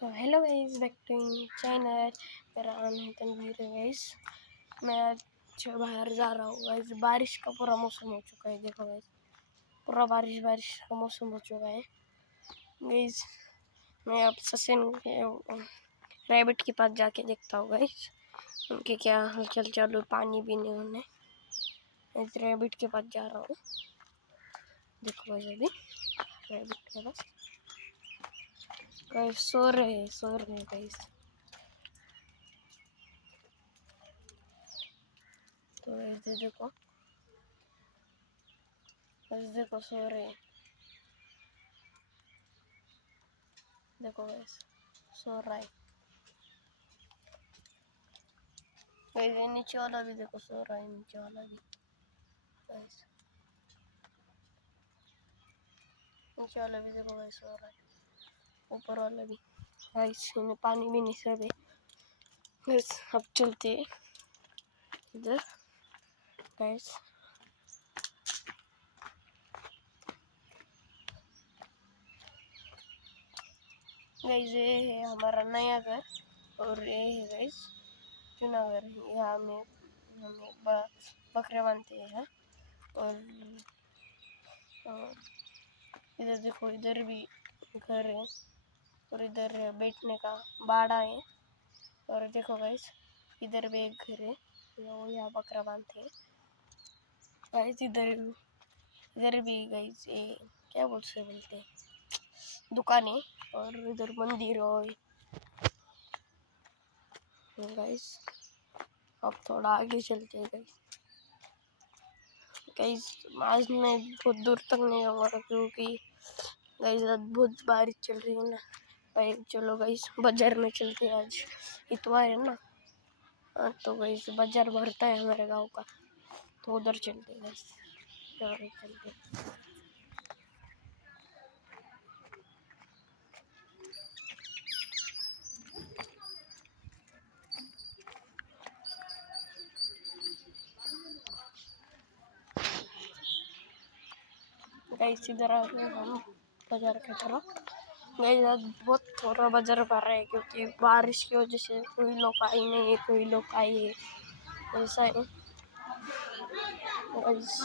तो hello guys, back to channel. मेरा नाम है तनवीर है गाइस। मैं आज बाहर जा रहा हूँ गाइस। बारिश का पूरा मौसम हो चुका है, देखो गाइस, पूरा बारिश बारिश का मौसम हो चुका है गाइस। मैं अब सचिन के रैबिट के पास जाके देखता हूँ गाइस, उनके क्या हलचल चालू, पानी पीने उन्हें। इस रैबिट के पास जा रहा हूँ, देखो गाइस, अभी रैबिट के पास गाइस सो रहे गाइस। तो ऐसे देखो, सो रहे हैं, देखो गाइस, सो रहा है गाइस। ये नीचे वाला भी देखो सो रहा है, नीचे वाला भी गाइस, नीचे वाला भी देखो गाइस सो रहा है, ऊपर वाला भी गाइस। इन्हें पानी भी नहीं सब है गाइस। अब चलते इधर गाइस। गाइस ये है हमारा नया घर, और ये है गाइस चुना घर। यहाँ हमें बकरे बांधते हैं। और इधर देखो, इधर भी घर है, और इधर बैठने का बाड़ा है। और देखो गाइस, इधर भी एक घर है, वो यहाँ बकरा बांधते हैं गाइस। इधर भी गाइस, ये क्या बोलते हैं, दुकान है। और इधर मंदिर है गाइस। अब थोड़ा आगे चलते हैं गाइस। गाइस आज मैं बहुत दूर तक नहीं आऊँगा, क्योंकि गाइस आज बहुत बारिश चल रही है ना गाइस। चलो गाइस, बाजार में चलते हैं, आज इतवार है ना। हाँ तो गाइस, बाजार भरता है हमारे गांव का, तो उधर चलते हैं गाइस। चलते गाइस, इधर आ गए हम बाजार की तरफ गाइस। आज बहुत थोड़ा बाजार भर रहा है, क्योंकि बारिश की वजह से कोई लोग आए नहीं, कोई लोग आए है, ऐसा है गाइस।